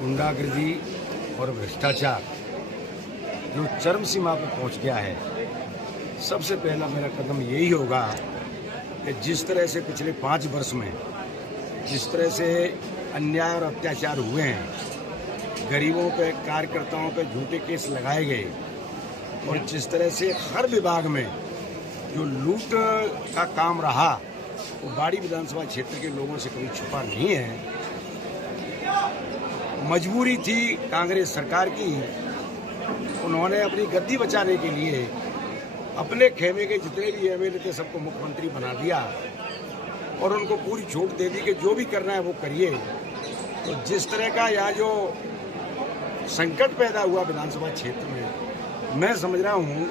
गुंडागर्दी और भ्रष्टाचार जो चरम सीमा पर पहुंच गया है, सबसे पहला मेरा कदम यही होगा कि जिस तरह से पिछले 5 वर्ष में जिस तरह से अन्याय और अत्याचार हुए हैं, गरीबों पे, कार्यकर्ताओं पे झूठे केस लगाए गए और जिस तरह से हर विभाग में जो लूट का काम रहा, वो बाड़ी विधानसभा क्षेत्र के लोगों से कभी छुपा नहीं है। मजबूरी थी कांग्रेस सरकार की, उन्होंने अपनी गद्दी बचाने के लिए अपने खेमे के जितने भी एमएलए थे सबको मुख्यमंत्री बना दिया और उनको पूरी छूट दे दी कि जो भी करना है वो करिए। तो जिस तरह का यहाँ जो संकट पैदा हुआ विधानसभा क्षेत्र में, मैं समझ रहा हूँ,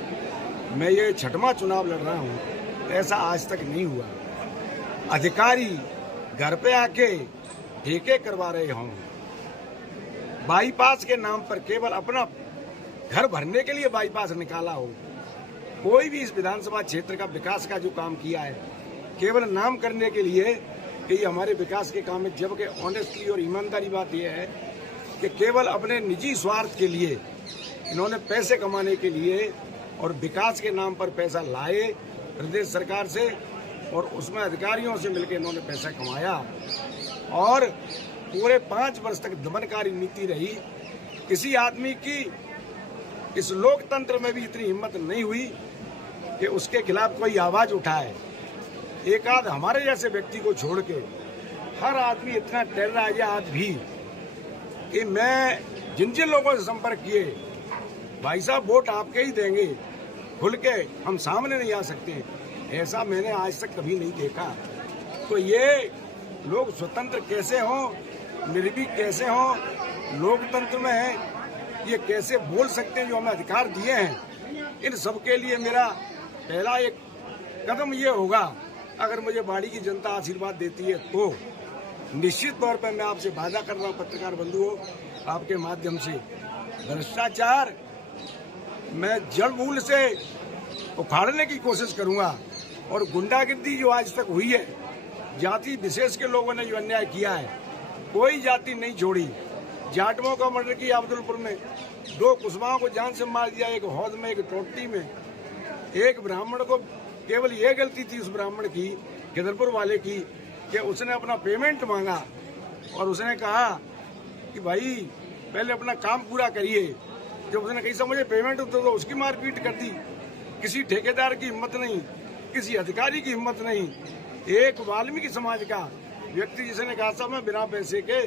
मैं ये 6वां चुनाव लड़ रहा हूँ, ऐसा आज तक नहीं हुआ। अधिकारी घर पे आके ठेके करवा रहे हों, बाईपास के नाम पर केवल अपना घर भरने के लिए बाईपास निकाला हो, कोई भी इस विधानसभा क्षेत्र का विकास का जो काम किया है केवल नाम करने के लिए कि ये हमारे विकास के काम है, जबकि ऑनेस्टली और ईमानदारी बात यह है कि केवल अपने निजी स्वार्थ के लिए इन्होंने पैसे कमाने के लिए और विकास के नाम पर पैसा लाए प्रदेश सरकार से और उसमें अधिकारियों से मिलकर इन्होंने पैसा कमाया और पूरे 5 वर्ष तक दमनकारी नीति रही। किसी आदमी की इस लोकतंत्र में भी इतनी हिम्मत नहीं हुई कि उसके खिलाफ कोई आवाज उठाए। एक आध हमारे जैसे व्यक्ति को छोड़ के हर आदमी इतना डर रहा है आज भी कि मैं जिन जिन लोगों से संपर्क किए, भाई साहब वोट आपके ही देंगे, खुल के हम सामने नहीं आ सकते, ऐसा मैंने आज तक कभी नहीं देखा। तो ये लोग स्वतंत्र कैसे हों, निर्भीक कैसे हों, लोकतंत्र में है, ये कैसे बोल सकते हैं जो हमें अधिकार दिए हैं। इन सब के लिए मेरा पहला एक कदम ये होगा, अगर मुझे बाड़ी की जनता आशीर्वाद देती है तो निश्चित तौर पर मैं आपसे वादा कर रहा हूँ पत्रकार बंधुओं, आपके माध्यम से भ्रष्टाचार मैं जड़ मूल से उखाड़ने की कोशिश करूंगा और गुंडागर्दी जो आज तक हुई है, जाति विशेष के लोगों ने जो अन्याय किया है, कोई जाति नहीं छोड़ी। जाटवों का मर्डर किया अब्दुलपुर में, 2 कुशवाहों को जान से मार दिया, एक हौद में, एक टोटी में। एक ब्राह्मण को केवल ये गलती थी उस ब्राह्मण की, गिदरपुर वाले की, कि उसने अपना पेमेंट मांगा और उसने कहा कि भाई पहले अपना काम पूरा करिए। जब उसने कहीं से मुझे पेमेंट तो उसकी मारपीट कर दी। किसी ठेकेदार की हिम्मत नहीं, किसी अधिकारी की हिम्मत नहीं। एक वाल्मीकि समाज का व्यक्ति जिसने कहा था मैं बिना पैसे के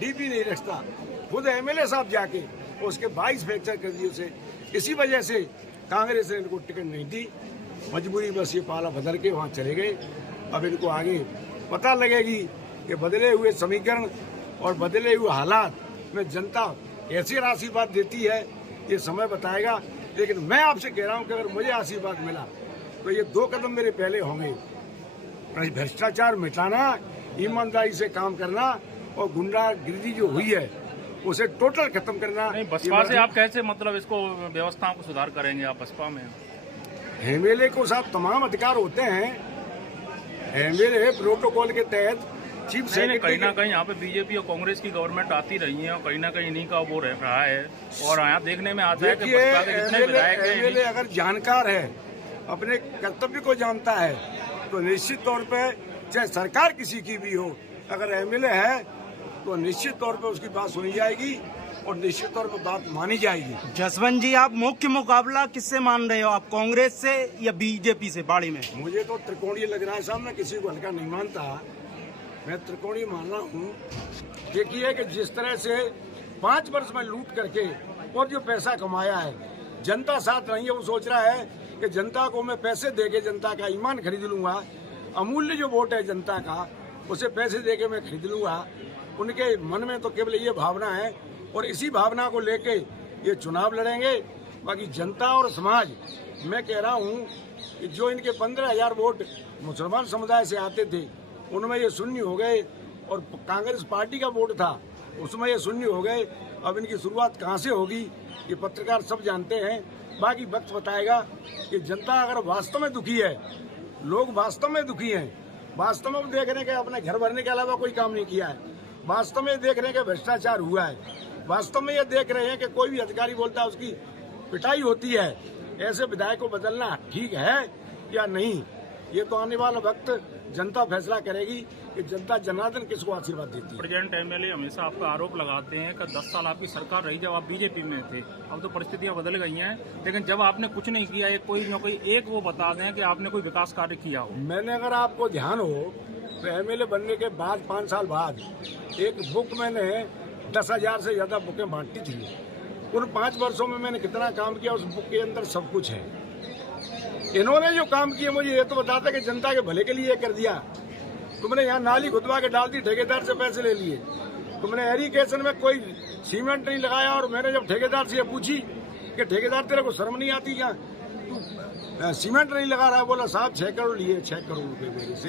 डीपी नहीं रखता, खुद एमएलए साहब जाके उसके 22 फ्रैक्चर कर दिए उसे। इसी वजह से कांग्रेस ने इनको टिकट नहीं दी, मजबूरी बस ये पाला बदल के वहाँ चले गए। अब इनको आगे पता लगेगी कि बदले हुए समीकरण और बदले हुए हालात में जनता ऐसी आशीर्वाद देती है, ये समय बताएगा। लेकिन मैं आपसे कह रहा हूँ कि अगर मुझे आशीर्वाद मिला तो ये 2 कदम मेरे पहले होंगे, भ्रष्टाचार मिटाना, ईमानदारी से काम करना और गुंडागिर्दी जो हुई है उसे टोटल खत्म करना। नहीं, बसपा से आप कैसे मतलब इसको व्यवस्थाओं को सुधार करेंगे? आप बसपा में एमएलए को साहब तमाम अधिकार होते हैं। एमएलए प्रोटोकॉल के तहत चीफ सेक्रेटरी, कहीं ना कहीं यहाँ पे बीजेपी और कांग्रेस की गवर्नमेंट आती रही है और कहीं ना कहीं इन्हीं का वो रह रहा है और यहाँ देखने में आता है कि बसपा के जितने विधायक हैं, एमएलए अगर जानकार है, अपने कर्तव्य को जानता है, तो निश्चित तौर पे चाहे सरकार किसी की भी हो, अगर एमएलए है तो निश्चित तौर पे उसकी बात सुनी जाएगी और निश्चित तौर पे बात मानी जाएगी। जसवंत जी, आप मुख्य मुकाबला किससे मान रहे हो? आप कांग्रेस से या बीजेपी से बाड़ी में? मुझे तो त्रिकोणीय लग रहा है साहब, मैं किसी को हल्का नहीं मानता, मैं त्रिकोणीय मान रहा हूँ। देखिए कि जिस तरह से 5 वर्ष में लूट करके और जो पैसा कमाया है, जनता साथ नहीं है। वो सोच रहा है कि जनता को मैं पैसे देके जनता का ईमान खरीद लूंगा, अमूल्य जो वोट है जनता का उसे पैसे देके मैं खरीद लूंगा। उनके मन में तो केवल ये भावना है और इसी भावना को लेके ये चुनाव लड़ेंगे। बाकी जनता और समाज, मैं कह रहा हूँ कि जो इनके 15,000 वोट मुसलमान समुदाय से आते थे उनमें ये शून्य हो गए और कांग्रेस पार्टी का वोट था उसमें ये शून्य हो गए। अब इनकी शुरुआत कहाँ से होगी ये पत्रकार सब जानते हैं। बाकी वक्त बताएगा कि जनता अगर वास्तव में दुखी है, लोग वास्तव में दुखी हैं, वास्तव में देख रहे हैं कि अपने घर भरने के अलावा कोई काम नहीं किया है, वास्तव में देख रहे हैं कि भ्रष्टाचार हुआ है, वास्तव में ये देख रहे हैं कि कोई भी अधिकारी बोलता है उसकी पिटाई होती है। ऐसे विधायक को बदलना ठीक है या नहीं, ये तो आने वाला वक्त जनता फैसला करेगी कि जनता जनार्दन किसको आशीर्वाद देती है। प्रेजेंट एमएलए हमेशा आपका आरोप लगाते हैं कि 10 साल आपकी सरकार रही जब आप बीजेपी में थे, अब तो परिस्थितियां बदल गई हैं, लेकिन जब आपने कुछ नहीं किया, एक कोई न कोई एक वो बता दें कि आपने कोई विकास कार्य किया हो। मैंने, अगर आपको ध्यान हो तो एमएलए बनने के बाद 5 साल बाद एक बुक मैंने 10,000 से ज्यादा बुकें बांटी थी। उन 5 वर्षों में मैंने कितना काम किया, उस बुक के अंदर सब कुछ है। इन्होंने जो काम किए मुझे ये तो बताता कि जनता के भले के लिए कर दिया। तुमने यहाँ नाली खुदवा के डाल दी, ठेकेदार से पैसे ले लिए। तुमने एरिगेशन में कोई सीमेंट नहीं लगाया, और मैंने जब ठेकेदार से ये पूछी कि ठेकेदार तेरे को शर्म नहीं आती क्या, तू सीमेंट नहीं लगा रहा है, बोला साहब 6 करोड़ लिए, 6 करोड़ रुपए मेरे से।